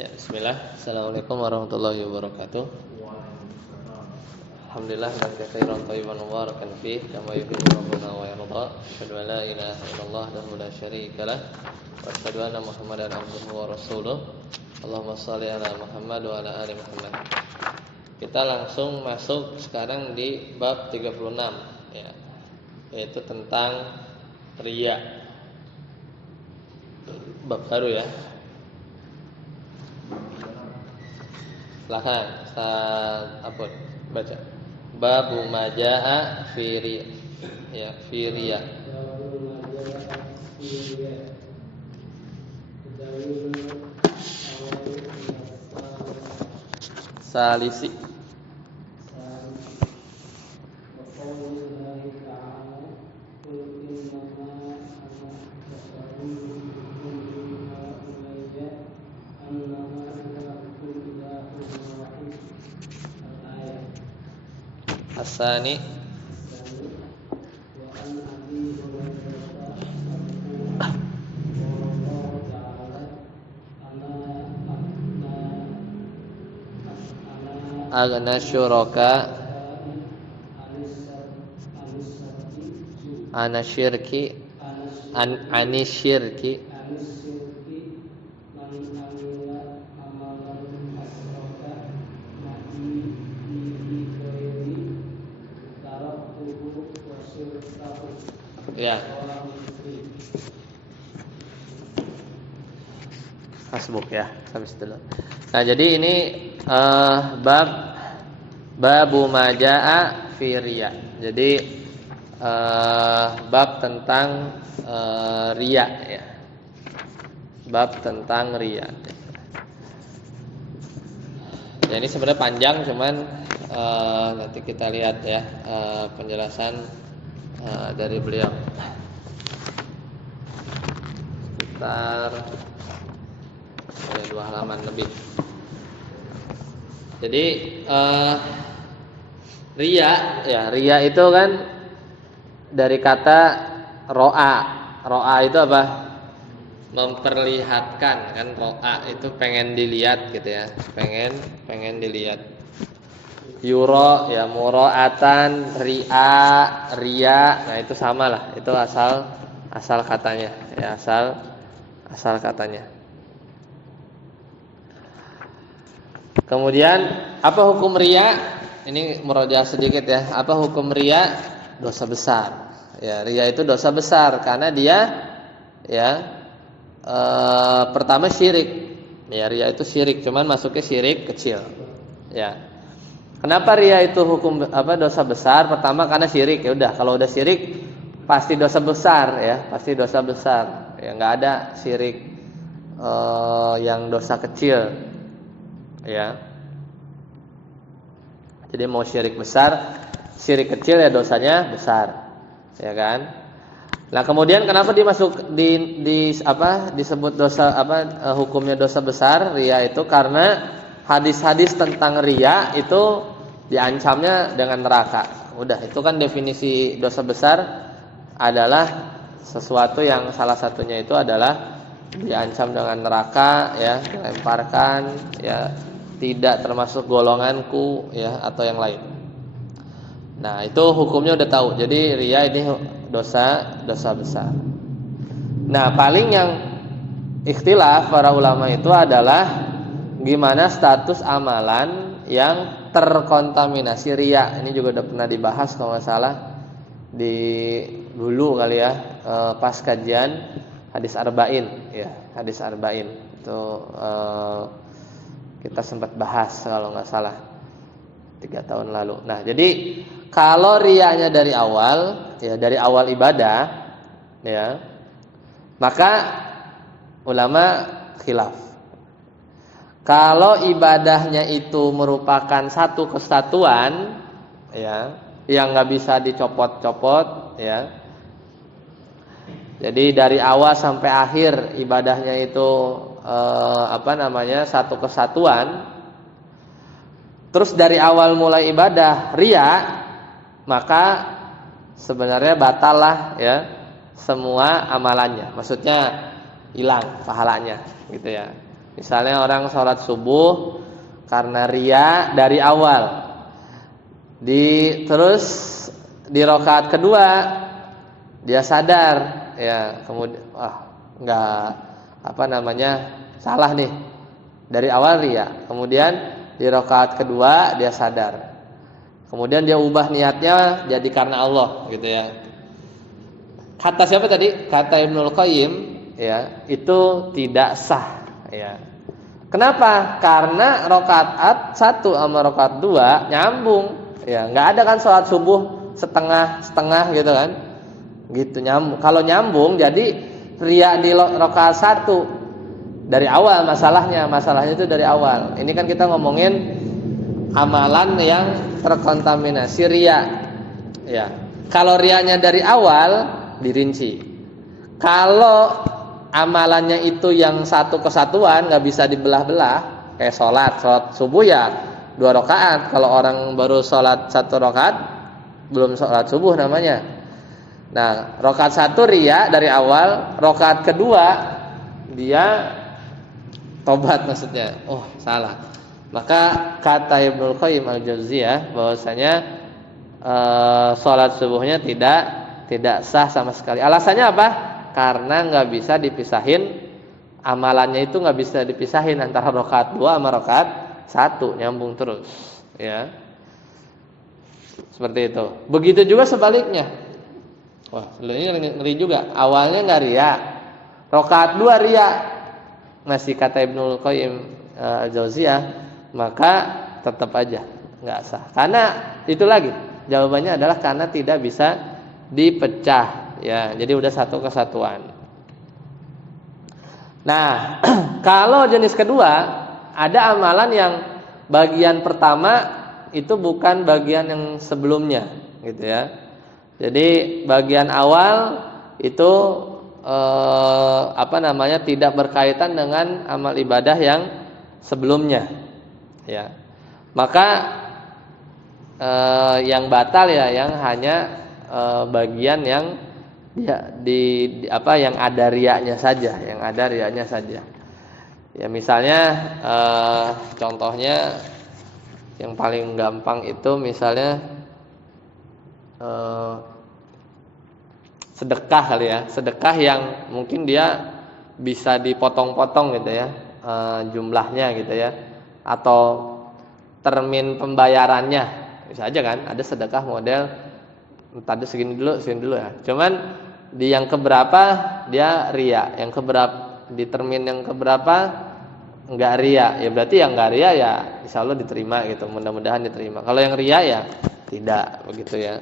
Ya, bismillah. Assalamualaikum warahmatullahi wabarakatuh. Alhamdulillah dan katsiran thayyiban mubarakan fih kama yuhibbu rabbuna wa yarda. Asyhadu an la ilaha illallah wahdahu la syarika lah wa asyhadu anna Muhammadan abduhu wa rasuluh. Allahumma shalli ala Muhammad wa ala ali Muhammad. Kita langsung masuk sekarang di bab 36 ya, yaitu tentang riya. Bab baru ya. Silakan Ustaz Apun baca. Babu majaa fi riya. Ya, fi riya. Salisi. Asani agna syuraka anasyirki anisyirki ya. Hasbuk ya, sampai situ. Nah, jadi ini babu majaa fi riya. Jadi bab tentang riya ya. Bab tentang riya. Ya, ini sebenarnya panjang, cuman nanti kita lihat ya penjelasan dari beliau sekitar 2 halaman lebih. Jadi riya ya, riya itu kan dari kata ro'a. Ro'a itu apa? Memperlihatkan kan, ro'a itu pengen dilihat gitu ya, pengen dilihat. Yuro ya, mura'atan, riya, nah itu sama lah, itu asal katanya ya, asal katanya. Kemudian apa hukum riya? Ini murojaah sedikit ya. Apa hukum riya? Dosa besar. Ya, riya itu dosa besar karena dia ya pertama syirik. Ya, riya itu syirik, cuman masuknya syirik kecil. Ya. Kenapa riya itu hukum dosa besar? Pertama karena syirik. Ya udah, kalau udah syirik pasti dosa besar ya, pasti dosa besar. Ya enggak ada syirik yang dosa kecil. Ya. Jadi mau syirik besar, syirik kecil ya dosanya besar. Ya kan? Nah, kemudian kenapa dimasuk disebut dosa hukumnya dosa besar riya itu? Karena hadis-hadis tentang riya itu diancamnya dengan neraka. Udah, itu kan definisi dosa besar adalah sesuatu yang salah satunya itu adalah diancam dengan neraka ya, dilemparkan ya, tidak termasuk golonganku ya, atau yang lain. Nah, itu hukumnya udah tahu. Jadi riya ini dosa besar. Nah, paling yang ikhtilaf para ulama itu adalah gimana status amalan yang terkontaminasi riya. Ini juga udah pernah dibahas kalau nggak salah di dulu kali ya, pas kajian hadis arba'in ya, hadis arba'in itu kita sempat bahas kalau nggak salah 3 tahun lalu. Nah, jadi kalau riyanya dari awal ya, dari awal ibadah ya, maka ulama khilaf. Kalau ibadahnya itu merupakan satu kesatuan ya, yang nggak bisa dicopot-copot ya. Jadi dari awal sampai akhir ibadahnya itu satu kesatuan. Terus dari awal mulai ibadah riya, maka sebenarnya batal lah ya semua amalannya. Maksudnya hilang pahalanya gitu ya. Misalnya orang sholat subuh karena ria dari awal, terus di rakaat kedua dia sadar, ya kemudian salah nih dari awal ria, kemudian di rakaat kedua dia sadar, kemudian dia ubah niatnya jadi karena Allah, gitu ya. Kata siapa tadi? Kata Ibnul Qayyim, ya, itu tidak sah, ya. Kenapa? Karena rakaat 1 sama rakaat 2 nyambung, ya. Nggak ada kan sholat subuh setengah gitu kan? Gitu nyambung. Kalau nyambung, jadi ria di rakaat 1 dari awal masalahnya itu dari awal. Ini kan kita ngomongin amalan yang terkontaminasi ria, ya. Kalau rianya dari awal dirinci. Kalau amalannya itu yang satu kesatuan, nggak bisa dibelah-belah, kayak sholat subuh ya 2 rakaat. Kalau orang baru sholat 1 rakaat, belum sholat subuh namanya. Nah, rakaat 1 ria dari awal, rakaat kedua dia tobat maksudnya. Oh, salah. Maka kata Ibnul Qayyim al-Jauziyah bahwasanya sholat subuhnya tidak sah sama sekali. Alasannya apa? Karena nggak bisa dipisahin, amalannya itu nggak bisa dipisahin antara rakaat 2 sama rakaat 1, nyambung terus, ya. Seperti itu. Begitu juga sebaliknya. Wah, ini ngeri juga. Awalnya nggak ria, rakaat 2 ria, masih kata Ibnul Qayyim Jauziyah, maka tetap aja nggak sah. Karena itu lagi jawabannya adalah karena tidak bisa dipecah, ya. Jadi udah satu kesatuan. Nah, kalau jenis kedua, ada amalan yang bagian pertama itu bukan bagian yang sebelumnya, gitu ya. Jadi bagian awal itu tidak berkaitan dengan amal ibadah yang sebelumnya, ya. Maka yang batal ya yang hanya bagian yang yang ada riaknya saja, ya. Misalnya contohnya yang paling gampang itu misalnya sedekah kali ya, sedekah yang mungkin dia bisa dipotong-potong gitu ya, jumlahnya gitu ya, atau termin pembayarannya bisa aja kan, ada sedekah model tadi segini dulu ya. Cuman di yang keberapa dia ria, yang keberapa di termin yang keberapa enggak ria, ya berarti yang enggak ria ya insyaallah diterima gitu, mudah-mudahan diterima. Kalau yang ria ya tidak, begitu ya.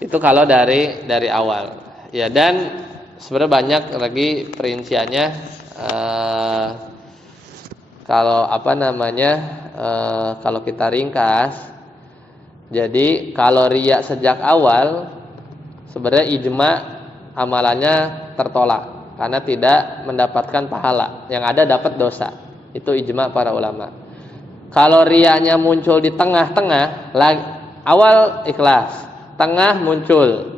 Itu kalau dari awal. Ya, dan sebenarnya banyak lagi perinciannya, kalau kalau kita ringkas. Jadi kalau riya sejak awal sebenarnya ijma amalannya tertolak karena tidak mendapatkan pahala, yang ada dapat dosa. Itu ijma para ulama. Kalau riyanya muncul di tengah-tengah, awal ikhlas, tengah muncul,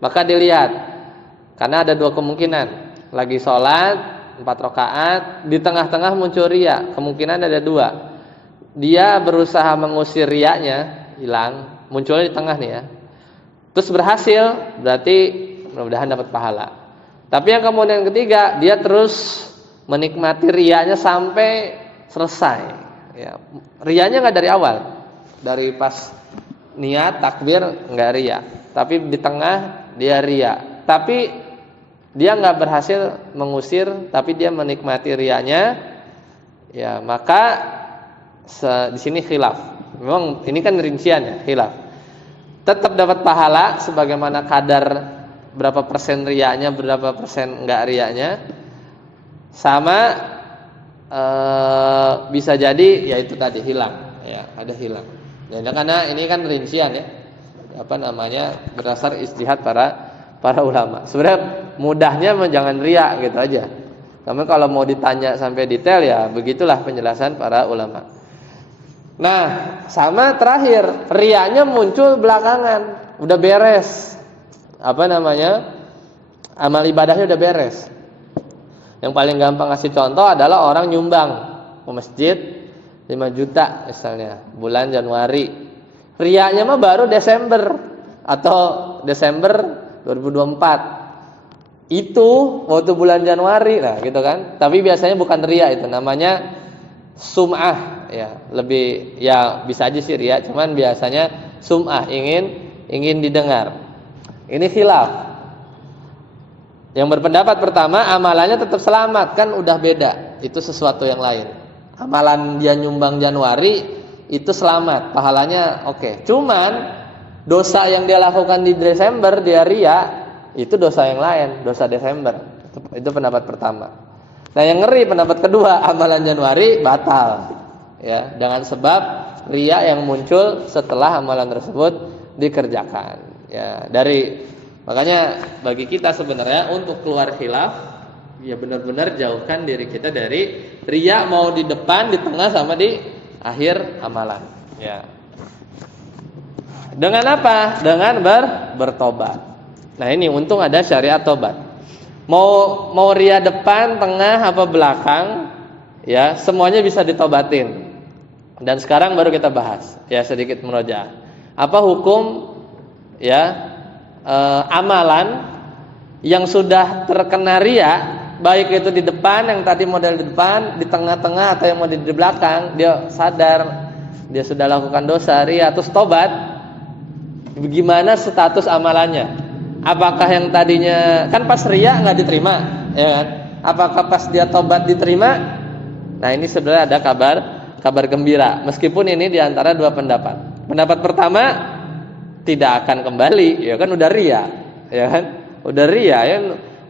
maka dilihat, karena ada 2 kemungkinan. Lagi sholat 4 rakaat, di tengah-tengah muncul riya, kemungkinan ada 2. Dia berusaha mengusir riyanya, hilang, munculnya di tengah nih ya. Terus berhasil, berarti mudah-mudahan dapat pahala. Tapi yang kemudian ketiga, dia terus menikmati riyanya sampai selesai, ya. Riyanya nggak dari awal, dari pas niat takbir nggak ria, tapi di tengah dia ria, tapi dia nggak berhasil mengusir, tapi dia menikmati riyanya, ya. Maka di sini khilaf. Memang ini kan rincian ya, khilaf. Tetap dapat pahala sebagaimana kadar berapa persen riyanya, berapa persen enggak riyanya. Sama bisa jadi ya itu tadi hilang, ya, ada hilang. Ya, karena ini kan rincian ya. Berdasar ijtihad para ulama. Sebenarnya mudahnya jangan riya gitu aja. Karena kalau mau ditanya sampai detail ya begitulah penjelasan para ulama. Nah, sama terakhir, riyanya muncul belakangan, udah beres. Amal ibadahnya udah beres. Yang paling gampang kasih contoh adalah orang nyumbang ke masjid 5 juta misalnya bulan Januari. Riyanya mah baru Desember atau Desember 2024. Itu waktu bulan Januari, nah gitu kan. Tapi biasanya bukan riya, itu namanya sum'ah ya. Lebih ya bisa aja sih riya, cuman biasanya sum'ah, ingin didengar. Ini khilaf. Yang berpendapat pertama amalannya tetap selamat, kan udah beda. Itu sesuatu yang lain. Amalan dia nyumbang Januari itu selamat, pahalanya oke. Cuman dosa yang dia lakukan di Desember, dia riya, itu dosa yang lain, dosa Desember. Itu pendapat pertama. Nah, yang ngeri pendapat kedua, amalan Januari batal. Ya, dengan sebab riya yang muncul setelah amalan tersebut dikerjakan. Ya, makanya bagi kita sebenarnya untuk keluar khilaf, ya benar-benar jauhkan diri kita dari riya, mau di depan, di tengah, sama di akhir amalan. Ya. Dengan apa? Dengan bertobat. Nah, ini untung ada syariat tobat. Mau riya depan, tengah, apa belakang, ya semuanya bisa ditobatin. Dan sekarang baru kita bahas, ya sedikit murojaah. Apa hukum ya amalan yang sudah terkena riya, baik itu di depan, yang tadi model di depan, di tengah-tengah, atau yang model di belakang, dia sadar dia sudah lakukan dosa riya terus tobat. Bagaimana status amalannya? Apakah yang tadinya kan pas riya nggak diterima, ya kan? Apakah pas dia tobat diterima? Nah, ini sebenarnya ada kabar gembira. Meskipun ini diantara dua pendapat. Pendapat pertama, tidak akan kembali, ya kan udah riya, ya kan? Udah riya, ya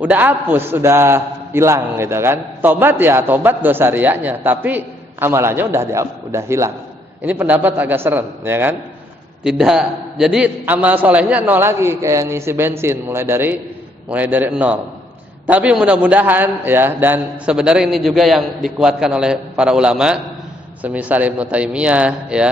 udah hapus, udah hilang gitu kan. Tobat ya, tobat dosa riyanya, tapi amalannya udah hilang. Ini pendapat agak serem, ya kan? Tidak, jadi amal solehnya nol lagi, kayak ngisi bensin mulai dari nol. Tapi mudah-mudahan ya, dan sebenarnya ini juga yang dikuatkan oleh para ulama, semisal Ibnu Taimiyah ya,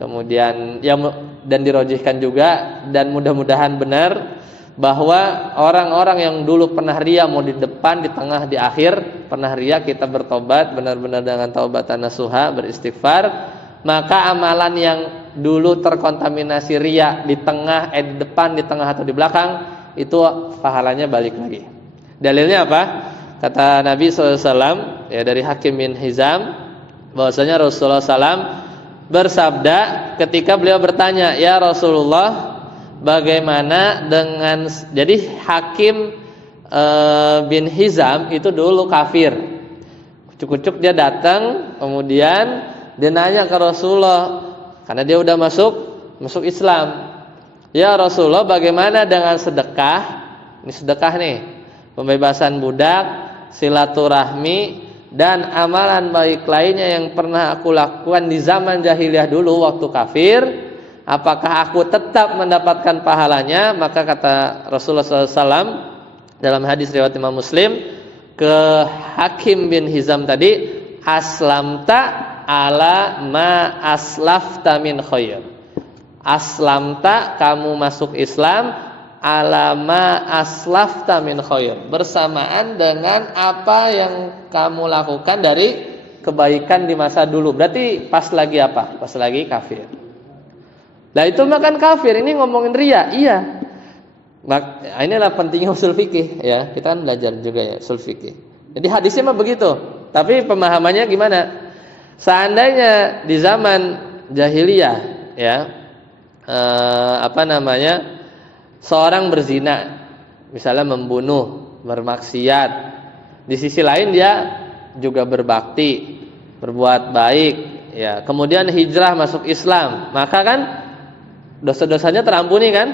kemudian ya, dan dirojihkan juga, dan mudah-mudahan benar bahwa orang-orang yang dulu pernah riya, mau di depan, di tengah, di akhir pernah riya, kita bertobat benar-benar dengan taubatan nasuha, beristighfar, maka amalan yang dulu terkontaminasi riya di tengah, di depan, di tengah atau di belakang, itu pahalanya balik lagi. Dalilnya apa? Kata Nabi SAW ya, dari Hakim bin Hizam, bahwasanya Rasulullah SAW bersabda ketika beliau bertanya, ya Rasulullah, bagaimana dengan, jadi Hakim bin Hizam itu dulu kafir, kucuk-kucuk dia datang, kemudian dia nanya ke Rasulullah karena dia udah masuk Islam. Ya Rasulullah, bagaimana dengan sedekah? Ini sedekah nih, pembebasan budak, silaturahmi, dan amalan baik lainnya yang pernah aku lakukan di zaman jahiliyah dulu waktu kafir. Apakah aku tetap mendapatkan pahalanya? Maka kata Rasulullah SAW dalam hadis riwayat Imam Muslim ke Hakim bin Hizam tadi, aslamta ala ma aslafta min khair. Aslamta, kamu masuk Islam, ala ma aslafta min khair, bersamaan dengan apa yang kamu lakukan dari kebaikan di masa dulu. Berarti pas lagi apa? Pas lagi kafir. Nah, itu makan kafir, ini ngomongin riya. Iya. Inilah pentingnya usul fikih ya. Kita kan belajar juga ya usul fikih. Jadi hadisnya mah begitu. Tapi pemahamannya gimana? Seandainya di zaman jahiliyah ya, seorang berzina, misalnya membunuh, bermaksiat, di sisi lain dia juga berbakti, berbuat baik ya, kemudian hijrah masuk Islam, maka kan dosa-dosanya terampuni kan?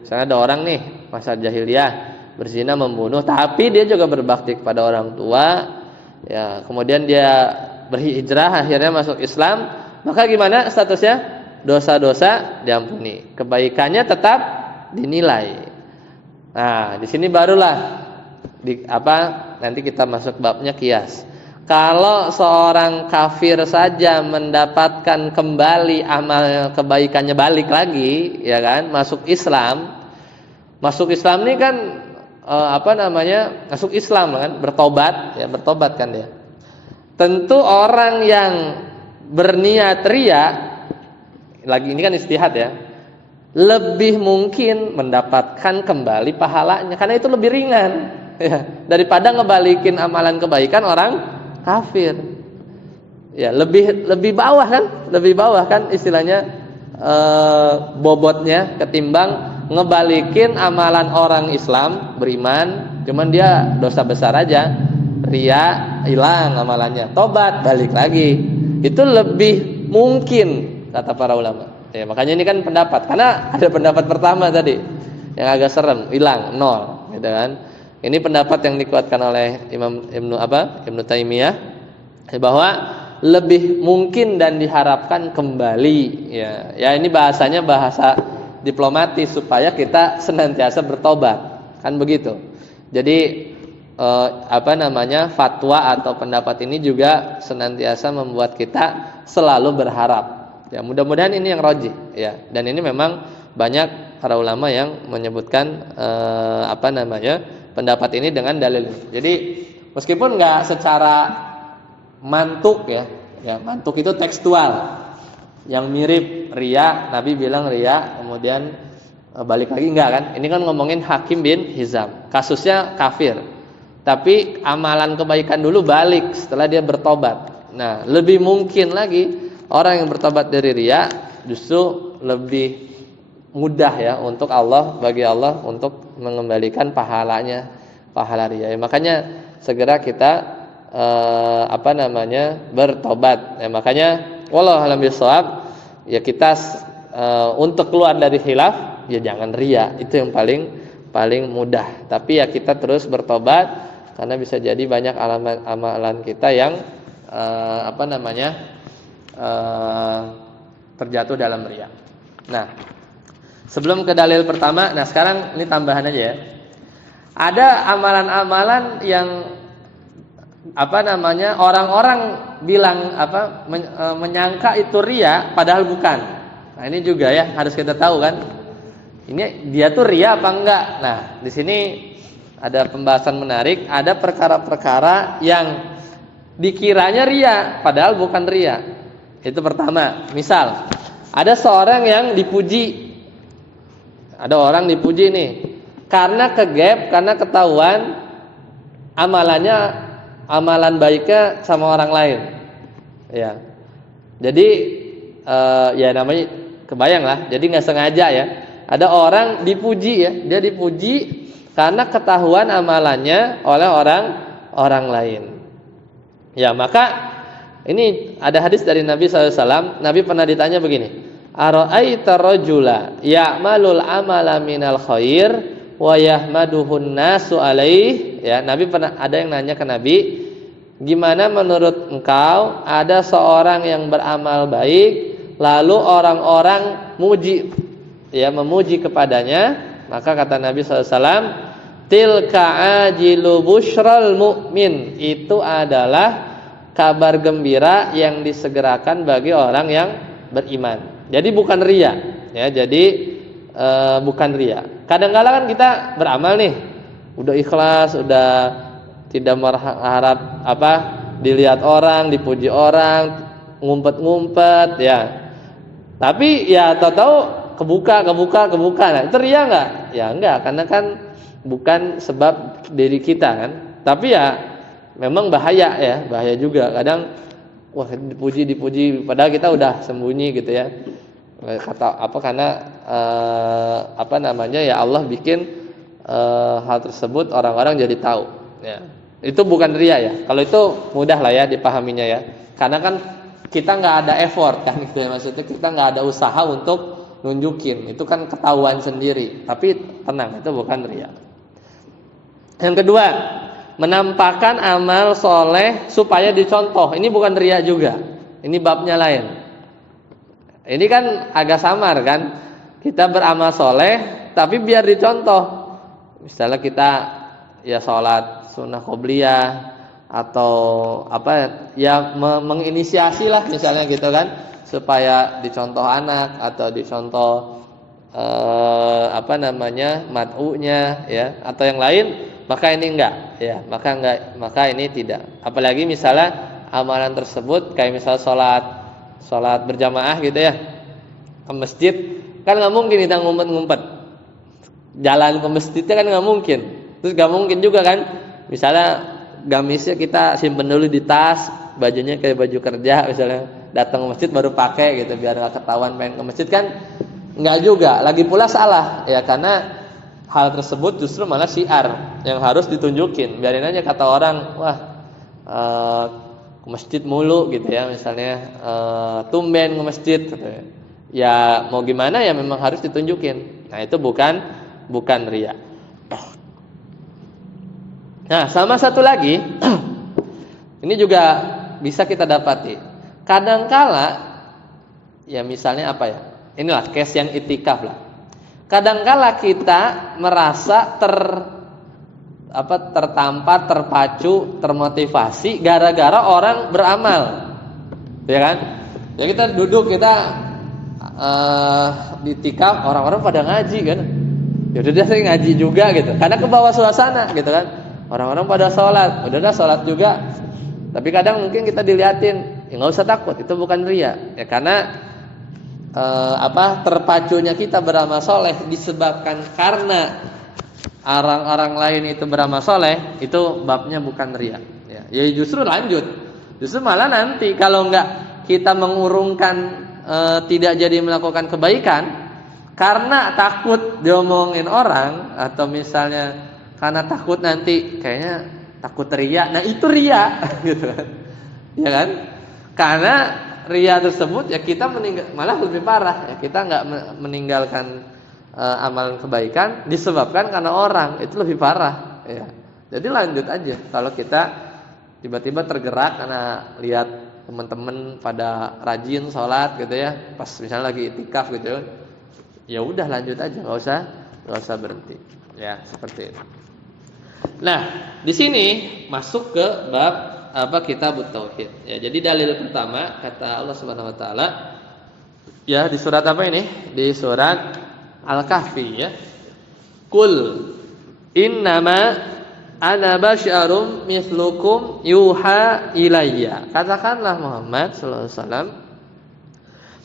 Misalnya ada orang nih masa jahiliyah berzina, membunuh, tapi dia juga berbakti kepada orang tua ya, kemudian dia berhijrah akhirnya masuk Islam, maka gimana statusnya? Dosa-dosa diampuni, kebaikannya tetap dinilai. Nah, di sini barulah nanti kita masuk babnya qiyas. Kalau seorang kafir saja mendapatkan kembali amal kebaikannya balik lagi, ya kan, masuk Islam. Masuk Islam ini kan masuk Islam kan, bertobat kan dia. Tentu orang yang berniat riya, lagi ini kan istihad ya, lebih mungkin mendapatkan kembali pahalanya karena itu lebih ringan ya, daripada ngebalikin amalan kebaikan orang kafir. Ya, lebih bawah kan istilahnya bobotnya ketimbang ngebalikin amalan orang Islam beriman, cuman dia dosa besar aja, riya hilang amalannya, tobat balik lagi, itu lebih mungkin kata para ulama. Ya, makanya ini kan pendapat, karena ada pendapat pertama tadi yang agak serem, hilang nol, gitu kan. Ini pendapat yang dikuatkan oleh Imam Ibnu Taimiyah bahwa lebih mungkin dan diharapkan kembali. Ya ini bahasanya bahasa diplomatis supaya kita senantiasa bertobat, kan begitu. Jadi fatwa atau pendapat ini juga senantiasa membuat kita selalu berharap. Ya, mudah-mudahan ini yang rajih ya. Dan ini memang banyak para ulama yang menyebutkan pendapat ini dengan dalil. Jadi meskipun enggak secara mantuk ya, mantuk itu tekstual. Yang mirip riya, Nabi bilang riya, kemudian balik lagi enggak kan? Ini kan ngomongin Hakim bin Hizam. Kasusnya kafir. Tapi amalan kebaikan dulu balik setelah dia bertobat. Nah, lebih mungkin lagi orang yang bertobat dari riya justru lebih mudah ya untuk bagi Allah untuk mengembalikan pahala riya. Makanya segera kita bertobat. Ya, makanya wallahu a'lam bishawab, ya kita untuk keluar dari khilaf ya jangan riya, itu yang paling mudah. Tapi ya kita terus bertobat karena bisa jadi banyak amalan kita yang terjatuh dalam riya. Nah, sebelum ke dalil pertama, nah sekarang ini tambahan aja ya. Ada amalan-amalan yang orang-orang bilang menyangka itu riya padahal bukan. Nah, ini juga ya harus kita tahu kan. Ini dia tuh riya apa enggak? Nah, di sini ada pembahasan menarik, ada perkara-perkara yang dikiranya riya padahal bukan riya. Itu pertama. Misal, ada seorang yang dipuji. Ada orang dipuji nih. Karena karena ketahuan amalan baiknya sama orang lain. Ya. Jadi ya namanya kebayang lah. Jadi nggak sengaja ya. Ada orang dipuji ya, dia dipuji karena ketahuan amalannya oleh orang lain. Ya, maka ini ada hadis dari Nabi SAW. Nabi pernah ditanya begini, ara'aita rajula ya'malul amala minal khair wa yahmaduhun nasu alaih. Ya, Nabi pernah ada yang nanya ke Nabi, gimana menurut engkau ada seorang yang beramal baik lalu orang-orang memuji kepadanya? Maka kata Nabi SAW, tilka ajilu busyral mu'min, itu adalah kabar gembira yang disegerakan bagi orang yang beriman. Jadi bukan riya, ya. Jadi bukan riya. Kadang-kadang kan kita beramal nih, udah ikhlas, udah tidak berharap dilihat orang, dipuji orang, ngumpet-ngumpet, ya. Tapi ya tahu-tahu kebuka. Nah, itu riya enggak? Ya enggak, karena kan bukan sebab diri kita kan. Tapi ya memang bahaya juga. Kadang dipuji padahal kita udah sembunyi gitu ya. Karena ya Allah bikin hal tersebut orang-orang jadi tahu ya. Itu bukan riya ya. Kalau itu mudah lah ya dipahaminya ya. Karena kan kita enggak ada effort kan gitu ya. Maksudnya kita enggak ada usaha untuk nunjukin, itu kan ketahuan sendiri. Tapi tenang, itu bukan riya. Yang kedua, menampakkan amal soleh supaya dicontoh. Ini bukan riya juga. Ini babnya lain. Ini kan agak samar kan. Kita beramal soleh, tapi biar dicontoh. Misalnya kita ya sholat sunnah qobliyah atau menginisiasi lah misalnya gitu kan, supaya dicontoh anak atau dicontoh apa namanya, mat'unya ya atau yang lain, maka ini enggak ya, maka ini tidak. Apalagi misalnya amalan tersebut kayak misal sholat berjamaah gitu ya, ke masjid kan nggak mungkin kita ngumpet-ngumpet jalan ke masjidnya, kan nggak mungkin. Terus nggak mungkin juga kan misalnya gamisnya kita simpen dulu di tas, bajunya kayak baju kerja misalnya, datang ke masjid baru pakai gitu biar nggak ketahuan pengen ke masjid, kan nggak juga. Lagi pula salah ya, karena hal tersebut justru malah syiar yang harus ditunjukin. Biarin aja kata orang, wah ke masjid mulu gitu ya misalnya, tumben ke masjid gitu ya. Ya mau gimana ya, memang harus ditunjukin. Nah itu bukan riya. Nah sama satu lagi ini juga bisa kita dapati. Kadangkala ya misalnya apa ya, inilah case yang itikaf lah. Kadangkala kita merasa tertampar, terpacu, termotivasi gara-gara orang beramal, ya kan? Ya kita duduk, kita di itikaf, orang-orang pada ngaji kan? Ya udah saya ngaji juga gitu, karena ke bawah suasana gitu kan? Orang-orang pada sholat, udah sholat juga. Tapi kadang mungkin kita diliatin, ya nggak usah takut, itu bukan riya, ya karena terpacunya kita beramal soleh disebabkan karena orang-orang lain itu beramal soleh, itu babnya bukan riya. Ya justru lanjut, justru malah nanti kalau nggak kita mengurungkan tidak jadi melakukan kebaikan karena takut diomongin orang, atau misalnya karena takut nanti kayaknya takut riya, nah itu riya gitu kan, ya kan? Karena riya tersebut ya kita malah lebih parah ya, kita nggak meninggalkan amalan kebaikan disebabkan karena orang, itu lebih parah ya. Jadi lanjut aja. Kalau kita tiba-tiba tergerak karena lihat teman-teman pada rajin sholat gitu ya, pas misalnya lagi itikaf gitu, ya udah lanjut aja, nggak usah berhenti ya, seperti itu. Nah di sini masuk ke bab kitab tauhid ya. Jadi dalil pertama kata Allah Subhanahu wa taala ya di surat apa ini? Di surat Al-Kahfi ya. Qul innama ana basyarum mislukum yuha ilayya. Katakanlah Muhammad sallallahu alaihi wasallam,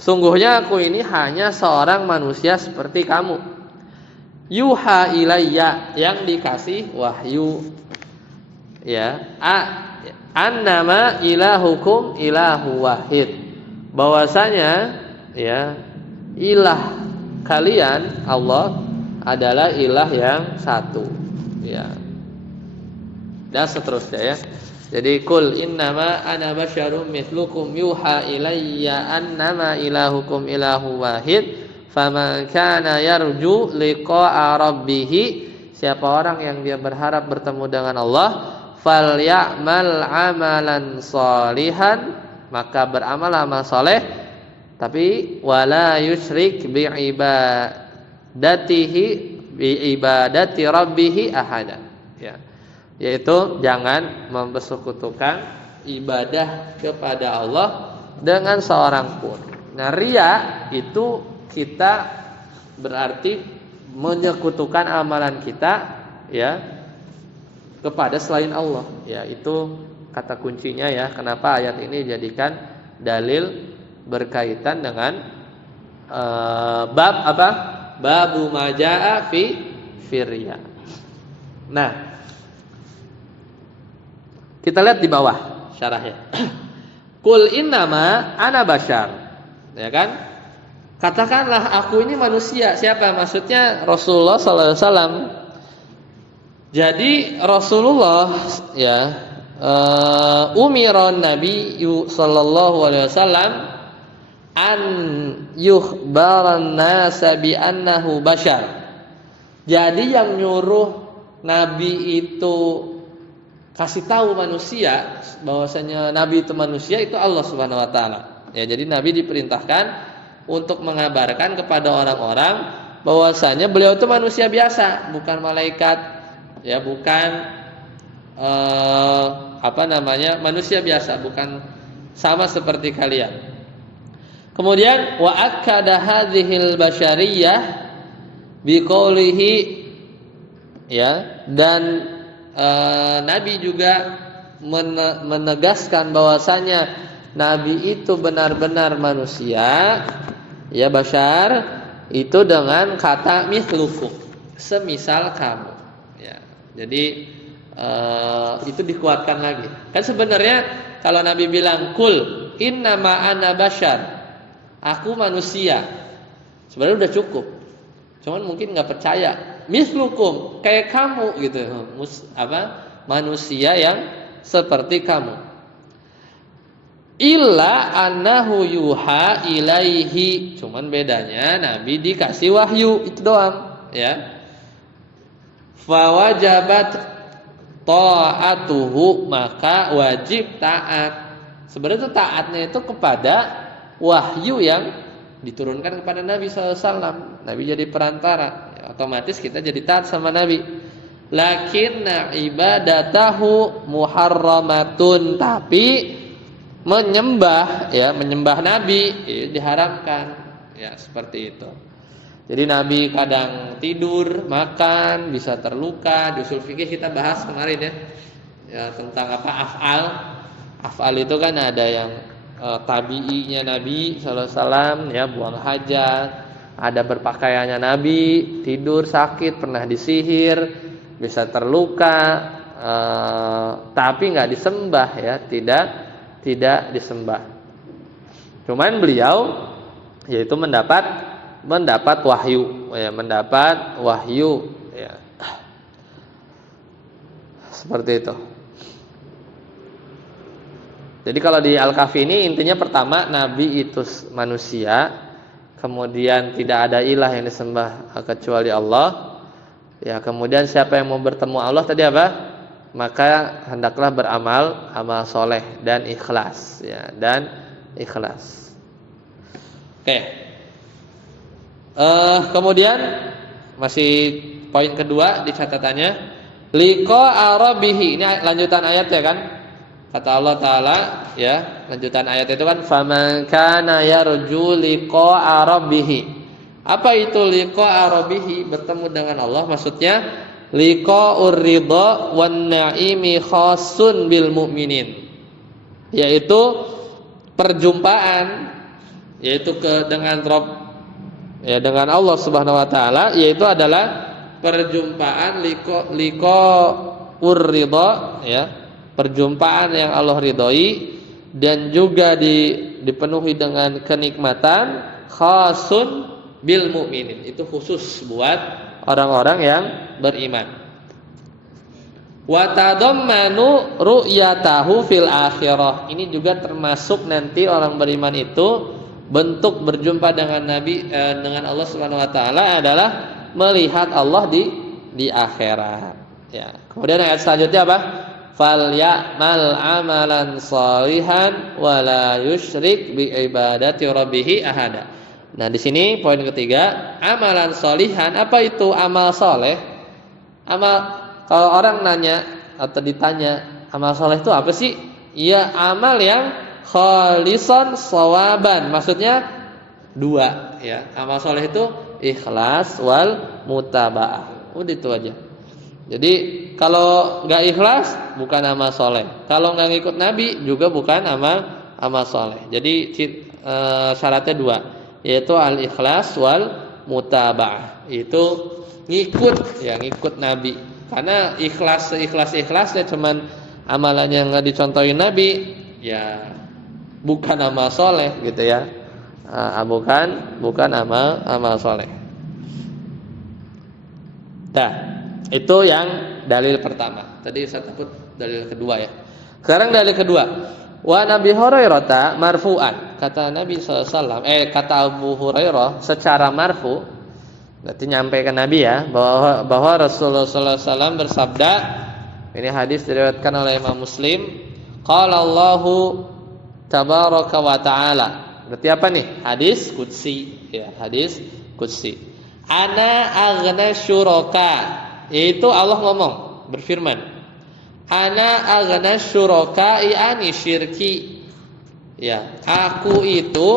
sungguhnya aku ini hanya seorang manusia seperti kamu. Yuha ilayya, yang dikasih wahyu ya. Annama ilahukum ilahu wahid, bahwasanya ya ilah kalian Allah adalah ilah yang satu ya, dan seterusnya ya. Jadi kul innama ana basyarum mithlukum yuha ilayya annama ilahukum ilahu wahid faman kana yarju liqa'a rabbih, siapa orang yang dia berharap bertemu dengan Allah, falyamal amalan sholihan, maka beramal amal soleh, tapi wala yusyrik bi ibadati rabbih ahada ya, yaitu jangan mempersekutukan ibadah kepada Allah dengan seorang pun. Nah riya itu kita berarti menyekutukan amalan kita ya kepada selain Allah ya, itu kata kuncinya ya, kenapa ayat ini dijadikan dalil berkaitan dengan bab apa? Babu majaa fi riya. Nah, kita lihat di bawah syarahnya. Qul innama ana basyar. Ya kan? Katakanlah aku ini manusia. Siapa? Maksudnya Rasulullah sallallahu alaihi wasallam. Jadi Rasulullah ya umiron Nabi sallallahu alaihi wasallam an yukhbaran nasa bi annahu bashar. Jadi yang nyuruh Nabi itu kasih tahu manusia bahwasanya Nabi itu manusia itu Allah Subhanahu wa taala. Ya, jadi Nabi diperintahkan untuk mengabarkan kepada orang-orang bahwasanya beliau itu manusia biasa, bukan malaikat, ya bukan manusia biasa, bukan sama seperti kalian. Kemudian wa akkada hadhil basyariyah biqaulihi, ya, dan Nabi juga menegaskan bahwasanya Nabi itu benar-benar manusia, ya, bashar, itu dengan kata mithlukum, semisal kamu, ya. Jadi itu dikuatkan lagi. Kan sebenarnya kalau Nabi bilang kul innama ana bashar, aku manusia, sebenarnya udah cukup. Cuman mungkin nggak percaya. Mislukum, kayak kamu gitu, manusia yang seperti kamu. Illa annahu yuha ilaihi, cuman bedanya Nabi dikasih wahyu, itu doang, ya. Fawajabat ta'atuhu, maka wajib taat. Sebenarnya itu taatnya itu kepada wahyu yang diturunkan kepada Nabi SAW. Nabi jadi perantara, ya, otomatis kita jadi taat sama Nabi. Lakinna ibadatahu muharramatun, tapi menyembah, ya, menyembah Nabi, ya, diharamkan, ya, seperti itu. Jadi Nabi kadang tidur, makan, bisa terluka. Di usul fikih kita bahas kemarin, ya, tentang apa af'al. Af'al itu kan ada yang tabi'inya Nabi sallallahu alaihi wasallam, ya, buang hajat, ada berpakaiannya Nabi, tidur sakit, pernah disihir, bisa terluka, tapi nggak disembah, ya, tidak disembah. Cuman beliau yaitu mendapat wahyu, ya, mendapat wahyu, ya. Seperti itu. Jadi kalau di Al-Kahfi ini intinya pertama Nabi itu manusia, kemudian tidak ada ilah yang disembah kecuali Allah. Ya, kemudian siapa yang mau bertemu Allah tadi apa? Maka hendaklah beramal amal soleh dan ikhlas, ya, dan ikhlas. Oke. Kemudian masih poin kedua di catatannya, liqa arabihi. Ini lanjutan ayat, ya kan? Kata Allah Ta'ala, ya, lanjutan ayat itu kan faman kana yarju liqa'a rabbih. Apa itu liqa'a rabbih? Bertemu dengan Allah, maksudnya liqa'ur ridha wan na'imi khassun bil mu'minin, yaitu perjumpaan, yaitu dengan Rabb, ya, dengan Allah Subhanahu wa taala, yaitu adalah perjumpaan liqa'ur ridha, ya, perjumpaan yang Allah ridhoi, dan juga dipenuhi dengan kenikmatan, khasun bil mu'minin, itu khusus buat orang-orang yang beriman. Wa tadammanu ru'yatahu fil akhirah, ini juga termasuk nanti orang beriman itu bentuk berjumpa dengan Nabi, dengan Allah Subhanahu wa taala adalah melihat Allah di akhirat, ya. Kemudian ayat selanjutnya apa? Falyamal amalan shalihan wala yusyrik bi ibadati rabbih ahada. Nah, di sini poin ketiga, amalan shalihan. Apa itu amal soleh? Kalau orang nanya atau ditanya amal soleh itu apa sih? Ya, amal yang khalisan shawaban. Maksudnya dua, ya. Amal soleh itu ikhlas wal mutaba'ah. Udah itu aja. Jadi kalau nggak ikhlas bukan amal soleh, kalau nggak ngikut Nabi juga bukan amal soleh. Jadi syaratnya dua, yaitu al ikhlas wal mutaba'ah. Itu ngikut Nabi. Karena ikhlasnya cuman amalan yang nggak dicontohin Nabi, ya bukan amal soleh, gitu, ya. Bukan amal soleh. Nah, itu yang dalil pertama. Tadi saya takut dalil kedua, ya. Sekarang dalil kedua. Wa Nabi Hurairah marfu'an. Kata Nabi SAW, kata Abu Hurairah secara marfu, berarti nyampe ke Nabi, ya, bahwa Rasulullah SAW bersabda. Ini hadis diriwayatkan oleh Imam Muslim. Qala Allahu tabaraka wa ta'ala. Berarti apa nih? Hadis qudsi, ya, hadis qudsi. Ana aghna syuraka. Yaitu Allah ngomong, berfirman, ana aghna syuraka'i ani syirki. Ya, aku itu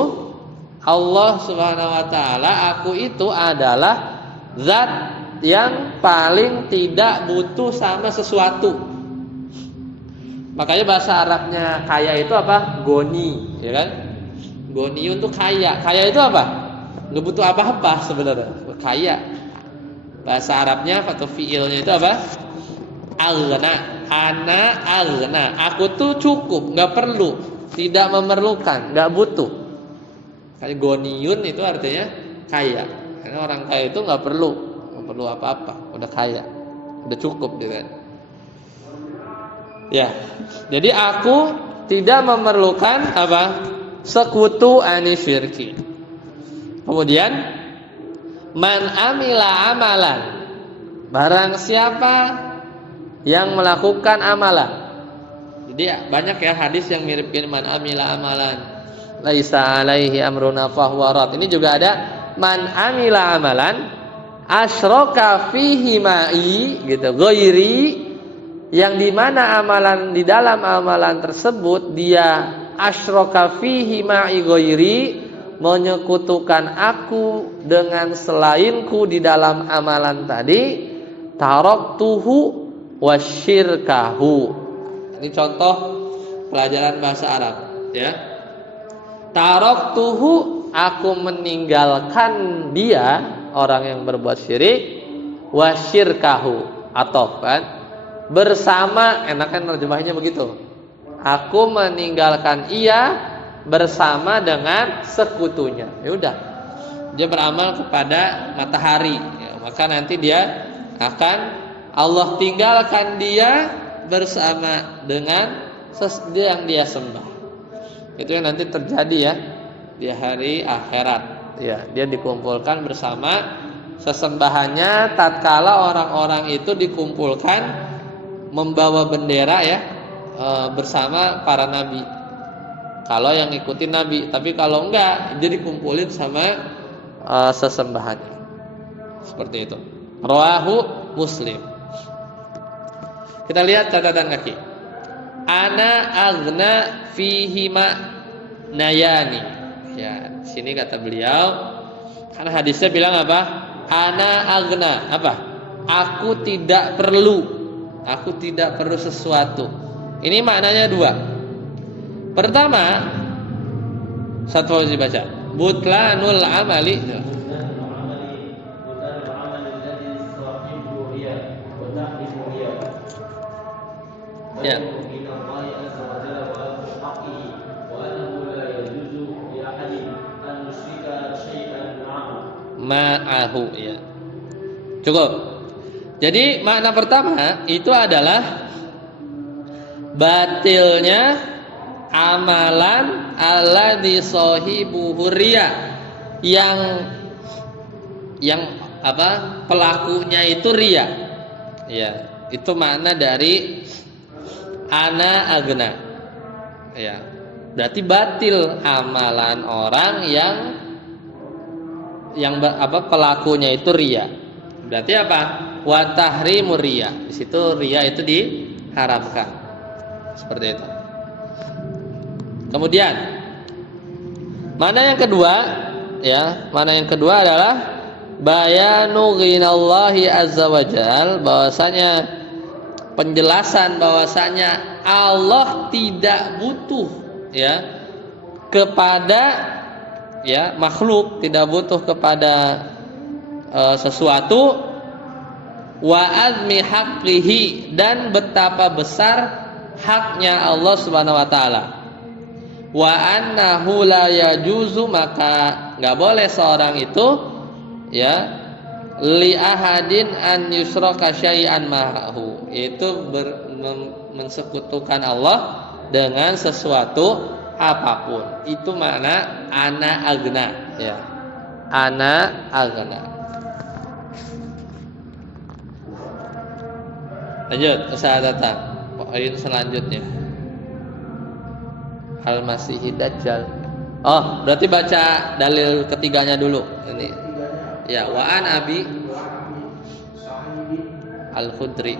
Allah Subhanahu wa taala, aku itu adalah Zat yang paling tidak butuh sama sesuatu. Makanya bahasa Arabnya kaya itu apa? Goni, ya kan? Goni untuk kaya. Kaya itu apa? Nggak butuh apa-apa sebenarnya. Kaya. Bahasa Arabnya atau fiilnya itu apa? Aghna. Ana aghna. Aku tuh cukup, nggak perlu, tidak memerlukan, nggak butuh. Kayak goniyun itu artinya kaya. Karena orang kaya itu nggak perlu apa-apa, udah kaya, udah cukup, gitu kan? Ya, jadi aku tidak memerlukan apa? Sekutu ani syirki. Kemudian man amila amalan, barang siapa yang melakukan amalan. Jadi banyak ya hadis yang mirip-mirip man amila amalan laisa alaihi amruna fahuwa rad. Ini juga ada man amila amalan asyraka fihi ma'i gitu, ghairi, yang dimana amalan di dalam amalan tersebut dia asyraka fihi ma'i ghairi, menyekutukan aku dengan selainku di dalam amalan tadi, taraktuhu wasyirkahu. Ini contoh pelajaran bahasa Arab, ya. Taraktuhu, aku meninggalkan dia, orang yang berbuat syirik, wasyirkahu, atau kan bersama, enakan terjemahnya begitu. Aku meninggalkan ia bersama dengan sekutunya. Ya udah, dia beramal kepada matahari, ya, maka nanti dia akan Allah tinggalkan dia bersama dengan yang dia sembah. Itu yang nanti terjadi ya di hari akhirat. Ya, dia dikumpulkan bersama sesembahannya tatkala orang-orang itu dikumpulkan membawa bendera ya, bersama para nabi. Kalau yang ngikutin nabi, tapi kalau enggak dia dikumpulin sama sesembahannya. Seperti itu. Rawahu Muslim. Kita lihat catatan kaki. Ana aghna fihi ma nayani. Ya, sini kata beliau, karena hadisnya bilang apa? Ana aghna, apa? Aku tidak perlu. Aku tidak perlu sesuatu. Ini maknanya dua. Pertama, satu harus dibaca. Butlanul amali. Ya. Ma'ahu, ya. Cukup. Jadi makna pertama itu adalah batilnya amalan alladzi sahibuhu riya, yang apa? Pelakunya itu riya. Ya, itu makna dari ana agna. Ya. Berarti batil amalan orang yang apa? Pelakunya itu riya. Berarti apa? Wa tahrimur riya. Di situ riya itu diharamkan. Seperti itu. Kemudian mana yang kedua, ya, mana yang kedua adalah bayanu ghinallahi azza wajal, bahwasanya penjelasan bahwasanya Allah tidak butuh ya kepada ya makhluk, tidak butuh kepada sesuatu, wa azmi haqqihi, dan betapa besar haknya Allah Subhanahu wa taala. Wa annahu la yajuzu, maka enggak boleh seorang itu ya li ahadin an yusraka syai'an ma'ahu, itu mensekutukan Allah dengan sesuatu apapun. Itu makna ana agna, ya. Ana agna. Lanjut, Ustaz datang. Poin selanjutnya. Al-Masih Dajjal. Oh, berarti baca dalil ketiganya dulu. Ini. Ya, wa an Abi Al-Khudri.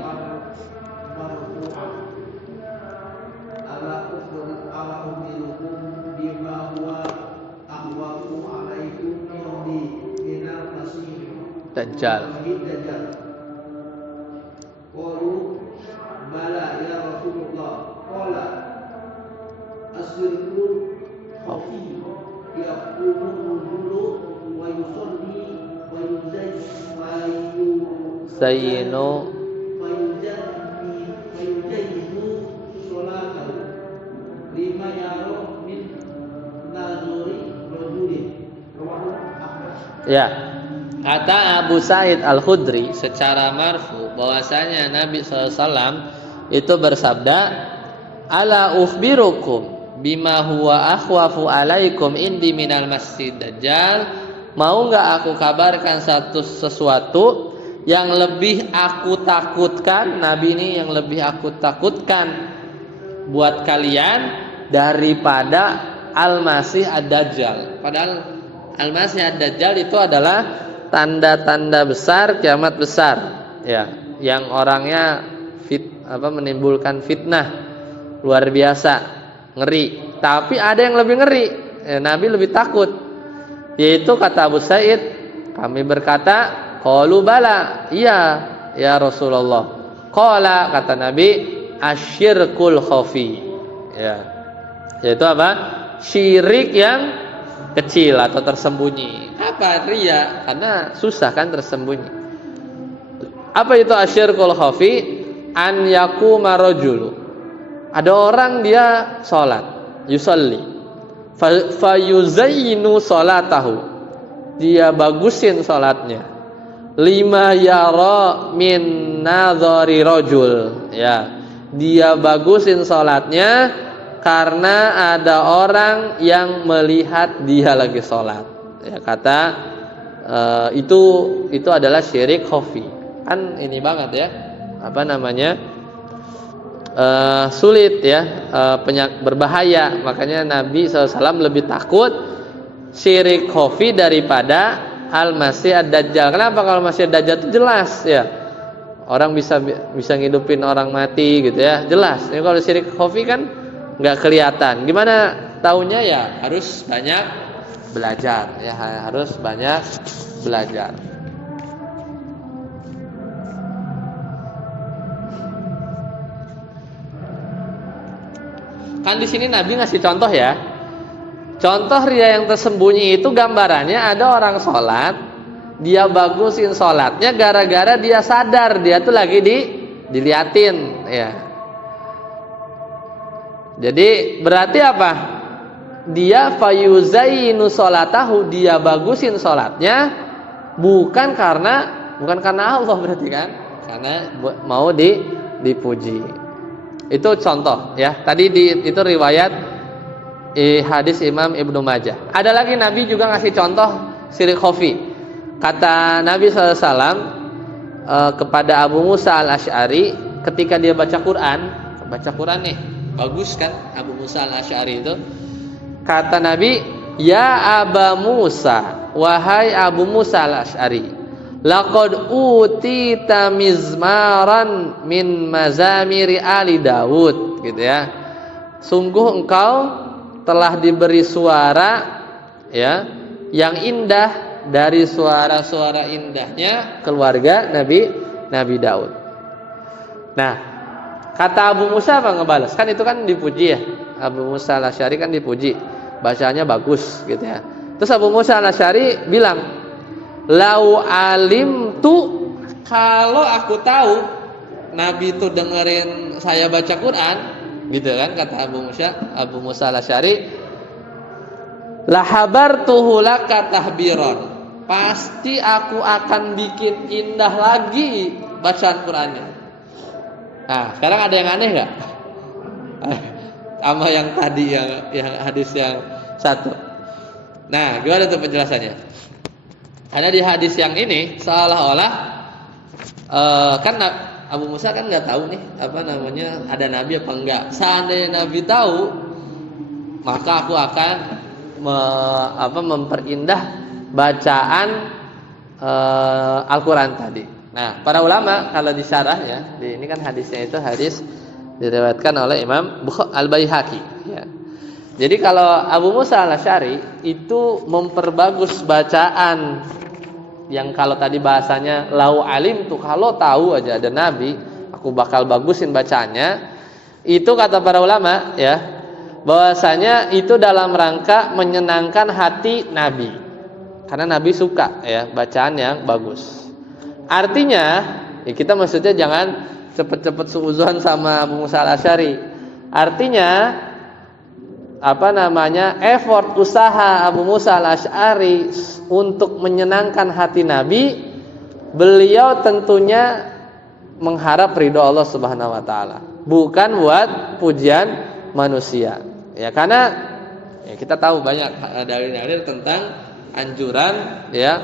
Dajjal. Qalu bala ya Rasulullah. Qala asyrikul khafi yaqumu dulu wa yusalli wa Zayyinu yuzayyibu sholatahu lima yaro min nazuri rajulin. Ya, kata Abu Sa'id Al-Khudri secara marfu bahwasanya Nabi SAW itu bersabda, ala ukhbirukum bima huwa akhwafu alaikum indi minal masjid dajjal. Mau nggak aku kabarkan sesuatu yang lebih aku takutkan, Nabi ini yang lebih aku takutkan buat kalian daripada Al-Masih Ad-Dajjal. Padahal Al-Masih Ad-Dajjal itu adalah tanda-tanda besar kiamat besar, ya, yang orangnya menimbulkan fitnah luar biasa, ngeri. Tapi ada yang lebih ngeri, Nabi lebih takut, yaitu kata Abu Sa'id, kami berkata, qalu bala, iya ya Rasulullah. Qala, kata Nabi, asyirkul khafi, ya, yaitu apa? Syirik yang kecil atau tersembunyi. Apa? Riya, karena susah kan tersembunyi. Apa itu asyirkul khafi? An yakuma rajulu, ada orang dia sholat, yusalli, fayuzayyinu sholatahu, dia bagusin sholatnya, lima yara min nadhari rajul, ya, dia bagusin sholatnya karena ada orang yang melihat dia lagi sholat, ya, kata itu adalah syirik khafi. Kan ini banget ya, apa namanya, sulit ya, berbahaya. Makanya Nabi SAW lebih takut syirik khafi daripada Al-Masih Ad-Dajjal. Kenapa? Kalau Masih Ad-Dajjal itu jelas ya, orang bisa ngidupin orang mati gitu ya, jelas. Ini kalau syirik khafi kan nggak kelihatan. Gimana taunya? Ya harus banyak belajar, ya harus banyak belajar. Kan di sini Nabi ngasih contoh ya. Contoh riya yang tersembunyi itu gambarannya ada orang sholat, dia bagusin sholatnya gara-gara dia sadar dia tuh lagi diliatin, ya. Jadi berarti apa? Dia fayuzayyinu sholatahu, dia bagusin sholatnya bukan karena Allah berarti kan? Karena mau dipuji. Itu contoh ya. Tadi itu riwayat hadis Imam Ibnu Majah. Ada lagi Nabi juga ngasih contoh syirik khafi. Kata Nabi SAW kepada Abu Musa Al-Asy'ari ketika dia baca Quran nih, bagus kan Abu Musa Al-Asy'ari itu. Kata Nabi, ya Aba Musa, wahai Abu Musa Al-Asy'ari, laqad utita mizmaran min mazamiri ali Daud, gitu ya. Sungguh engkau telah diberi suara ya yang indah dari suara-suara indahnya keluarga Nabi Daud. Nah, kata Abu Musa apa ngebales? Kan itu kan dipuji ya. Abu Musa Al-Asy'ari kan dipuji, bacanya bagus gitu ya. Terus Abu Musa Al-Asy'ari bilang, lau alim tu, kalau aku tahu Nabi itu dengerin saya baca Quran, gitu kan, kata Abu Musa Al-Asy'ari, lahabartuhu laka tahbiron, pasti aku akan bikin indah lagi bacaan Qurannya. Nah, sekarang ada yang aneh nggak? Sama yang tadi yang hadis yang satu. Nah, gimana tuh penjelasannya? Karena di hadis yang ini seolah-olah kan Abu Musa kan nggak tahu nih apa namanya ada Nabi apa enggak. Seandainya Nabi tahu, maka aku akan memperindah bacaan Al-Quran tadi. Nah, para ulama kalau di syarahnya, ini kan hadisnya itu hadis diriwayatkan oleh Imam Al-Baihaqi. Ya. Jadi kalau Abu Musa Al-Asy'ari itu memperbagus bacaan yang kalau tadi bahasanya lau alim tuh, kalau tahu aja ada nabi, aku bakal bagusin bacaannya. Itu kata para ulama ya, bahwasanya itu dalam rangka menyenangkan hati nabi. Karena nabi suka ya bacaan yang bagus. Artinya, ya kita maksudnya jangan cepet-cepet suudzon sama Abu Musa al-Asy'ari. Artinya effort usaha Abu Musa al-Asy'ari untuk menyenangkan hati Nabi, beliau tentunya mengharap ridho Allah Subhanahu wa taala, bukan buat pujian manusia. Ya karena ya kita tahu banyak dalil-dalil tentang anjuran ya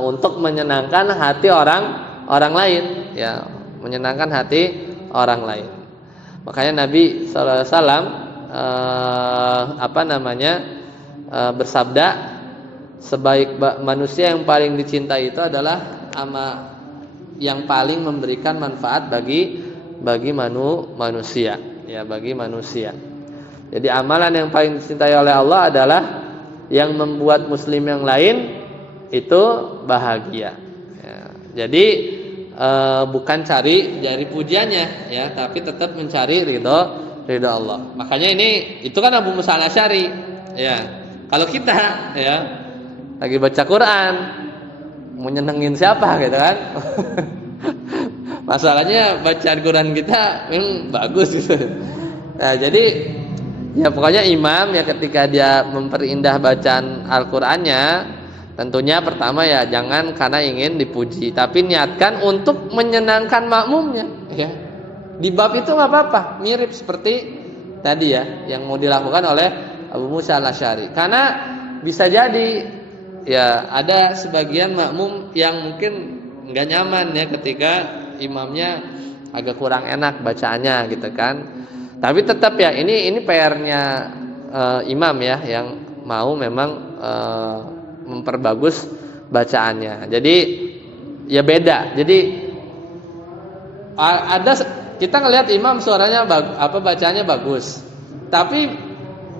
untuk menyenangkan hati orang lain, ya, menyenangkan hati orang lain. Makanya Nabi sallallahu alaihi wasallam bersabda, sebaik manusia yang paling dicintai itu adalah yang paling memberikan manfaat bagi manusia, ya, bagi manusia. Jadi amalan yang paling dicintai oleh Allah adalah yang membuat muslim yang lain itu bahagia. Ya, jadi bukan cari dari pujiannya, ya, tapi tetap mencari ridho Allah. Makanya itu kan Abu Musa al-Asy'ari, ya. Kalau kita ya lagi baca Quran, mau nyenengin siapa gitu kan? Masalahnya bacaan Quran kita memang bagus gitu. Nah, jadi ya pokoknya imam ya ketika dia memperindah bacaan Al-Qur'annya, tentunya pertama ya jangan karena ingin dipuji, tapi niatkan untuk menyenangkan makmumnya, ya. Di bab itu nggak apa-apa, mirip seperti tadi ya yang mau dilakukan oleh Abu Musa al-Asy'ari. Karena bisa jadi ya ada sebagian makmum yang mungkin nggak nyaman ya ketika imamnya agak kurang enak bacaannya gitu kan. Tapi tetap ya ini PR-nya imam ya yang mau memang memperbagus bacaannya. Jadi ya beda. Jadi ada kita ngelihat imam suaranya bacaannya bagus, tapi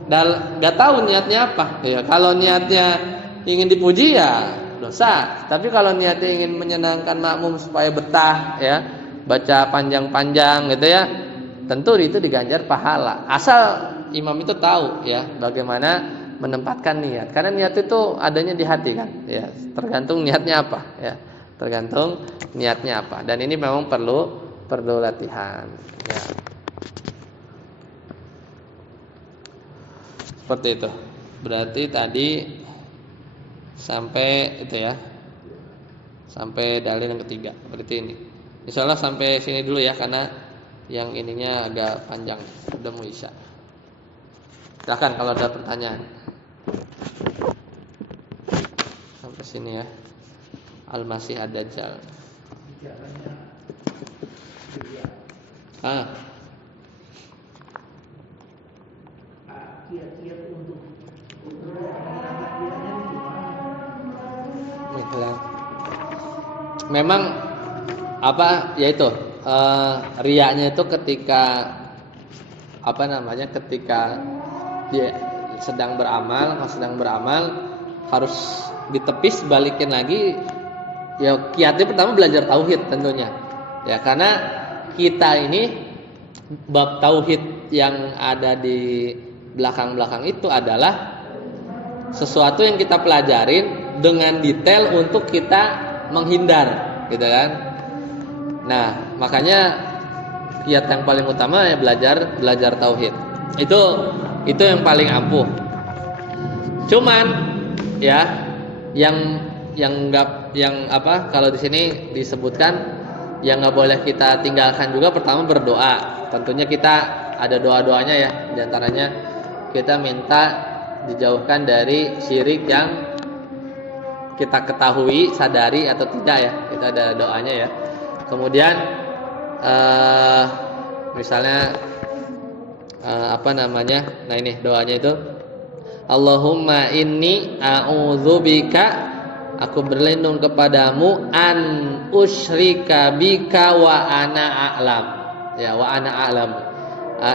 nggak tahu niatnya apa. Ya kalau niatnya ingin dipuji ya dosa. Tapi kalau niatnya ingin menyenangkan makmum supaya betah ya baca panjang-panjang gitu ya, tentu itu diganjar pahala. Asal imam itu tahu ya bagaimana menempatkan niat. Karena niat itu adanya di hati kan, ya. Tergantung niatnya apa, ya. Tergantung niatnya apa. Dan ini memang perlu latihan, ya. Seperti itu. Berarti tadi sampai itu ya. Sampai dalil yang ketiga. Berarti ini. Insyaallah sampai sini dulu ya karena yang ininya agak panjang. Udah mau isya. Silakan kalau ada pertanyaan. Sampai sini ya. Al-Masih ad-Dajjal. Kiat-kiat untuk memang yaitu riyanya itu ketika ketika dia sedang beramal harus ditepis balikin lagi. Ya kiatnya pertama belajar tauhid tentunya. Ya karena kita ini bab tauhid yang ada di belakang-belakang itu adalah sesuatu yang kita pelajarin dengan detail untuk kita menghindar, gitu kan? Nah, makanya kiat yang paling utama ya belajar tauhid. Itu yang paling ampuh. Cuman ya kalau di sini disebutkan yang nggak boleh kita tinggalkan juga pertama berdoa. Tentunya kita ada doa-doanya ya, diantaranya kita minta dijauhkan dari syirik yang kita ketahui, sadari atau tidak ya. Kita ada doanya ya. Kemudian misalnya nah ini doanya itu Allahumma inni a'udzubika, aku berlindung kepadamu an usyrika bika wa ana a'lam. Ya, wa ana a'lam.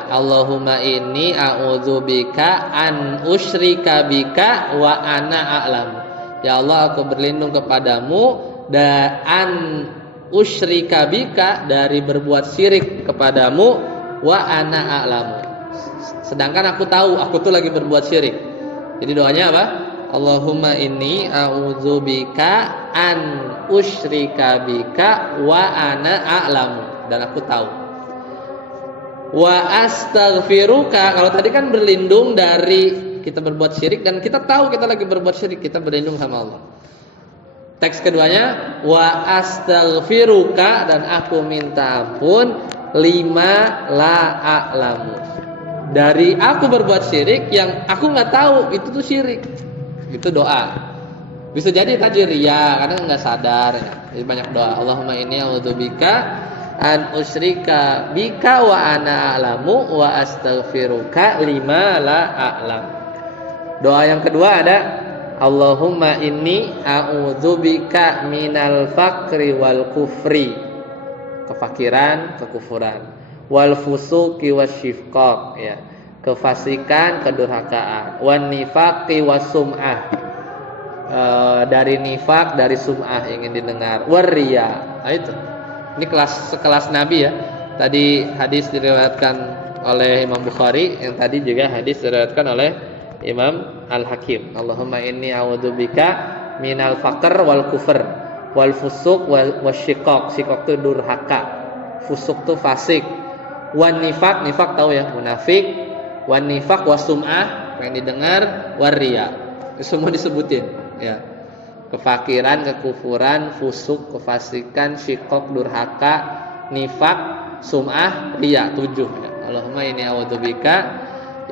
Allahumma inni a'udzubika an usyrika bika wa ana a'lam. Ya Allah, aku berlindung kepadamu an usyrika bika, dari berbuat syirik kepadamu, wa ana a'lamu, sedangkan aku tahu aku tuh lagi berbuat syirik. Jadi doanya apa? Allahumma inni a'udzubika an usyrika bika wa ana a'lamu, dan aku tahu. Wa astaghfiruka, kalau tadi kan berlindung dari kita berbuat syirik dan kita tahu kita lagi berbuat syirik, kita berlindung sama Allah. Teks keduanya, wa astaghfiruka, dan aku minta ampun, lima la a'lamu, dari aku berbuat syirik yang aku nggak tahu itu tuh syirik. Itu doa. Bisa jadi tadi riya karena nggak sadar. Jadi banyak doa. Allahumma inni a'udzubika an usyrika bika wa ana a'lamu wa astaghfiruka lima la a'lam. Doa yang kedua ada Allahumma inni a'udzubika minal fakri wal kufri, kefakiran, kekufuran, wal fusuqi wasyifqaq, ya, kefasikan, kedurhakaan, wan nifaqi wasum'ah, dari nifak, dari sum'ah, ingin didengar, warriya. Nah, itu. Ini sekelas Nabi ya. Tadi hadis diriwayatkan oleh Imam Bukhari, yang tadi juga hadis diriwayatkan oleh Imam Al-Hakim. Allahumma inni a'udzubika minal faqr wal kufr wal fusuq wasyiqaq. Syiqaq itu durhaka, fusuq itu fasik, wan nifaq, nifaq tahu ya, munafik, wan nifaq wasum'ah, yang didengar, warriya. Semua disebutin ya. Kefakiran, kekufuran, fusuk, kefasikan, syiqaq, durhaka, nifaq, sum'ah, riya, 7 ya. Allahumma inni a'udzubika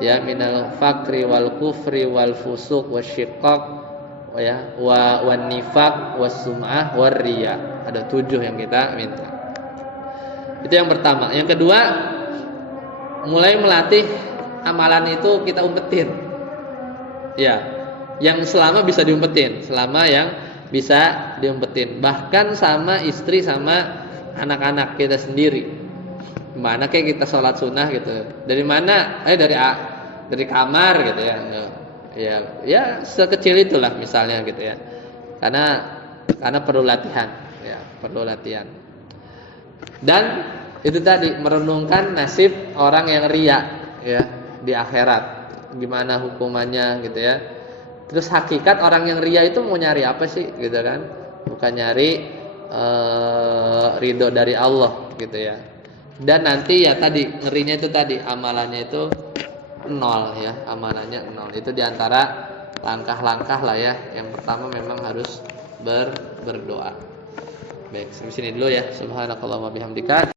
ya minal fakri wal kufri wal fusuq wasyiqaq ya wan nifaq was-sum'ah war riya. Ada 7 yang kita minta. Itu yang pertama. Yang kedua, mulai melatih amalan itu kita umpetin. Ya. Yang selama bisa diumpetin, selama yang bisa diumpetin, bahkan sama istri, sama anak-anak kita sendiri. Mana kayak kita sholat sunnah gitu, dari mana? Dari kamar gitu ya. Ya sekecil itulah misalnya gitu ya. Karena perlu latihan, ya, perlu latihan. Dan itu tadi merenungkan nasib orang yang riya ya di akhirat, gimana hukumannya gitu ya. Terus hakikat orang yang riya itu mau nyari apa sih gitu kan? Bukan nyari ridho dari Allah gitu ya. Dan nanti ya tadi ngerinya itu tadi amalannya itu 0 ya, amalannya 0. Itu diantara langkah-langkah lah ya. Yang pertama memang harus berdoa. Baik, sampai sini dulu ya. Subhanakallahumma bihamdika.